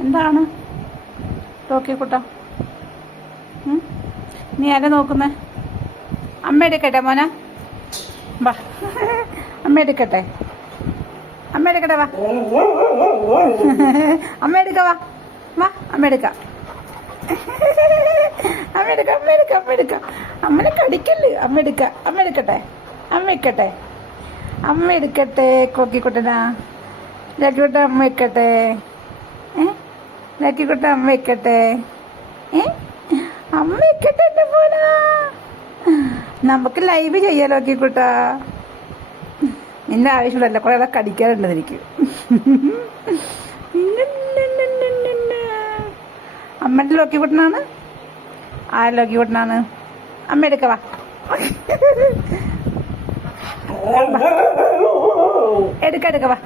എന്താണ് നോക്കിക്കൂട്ടാ? നീ ആരെ നോക്കുന്നേ? അമ്മ എടുക്കട്ടെ മോനെ, വാ. അമ്മ എടുക്കട്ടെ, അമ്മ എടുക്കട്ടെ, വാ. അമ്മ എടുക്ക, വാ വാ. അമ്മ എടുക്കാം, അമ്മ എടുക്ക, അമ്മ എടുക്ക, അമ്മ എടുക്ക. അമ്മനെ കടിക്കല്ല്. അമ്മ എടുക്ക, അമ്മ എടുക്കട്ടെ, അമ്മ എടുക്കട്ടെ, അമ്മ എടുക്കട്ടെ. കോക്കിക്കുട്ടനാ ലക്കിക്കുട്ട, അമ്മ വെക്കട്ടെ. ലക്കിക്കുട്ട, അമ്മ വെക്കട്ടെ. അമ്മ വെക്കട്ടെ. എന്റെ പോലാ, നമുക്ക് ലൈവ് ചെയ്യാലോ ലക്കിക്കുട്ട. നിന്റെ ആവശ്യമുള്ളല്ല, കുറെ ആളെ കടിക്കാറുണ്ട് എനിക്ക്. അമ്മന്റെ ലോക്കിക്കുട്ടനാണ്. ആ ലോക്കിക്കുട്ടനാണ്. അമ്മ എടുക്കവാ. എടുക്ക, എടുക്കവാ.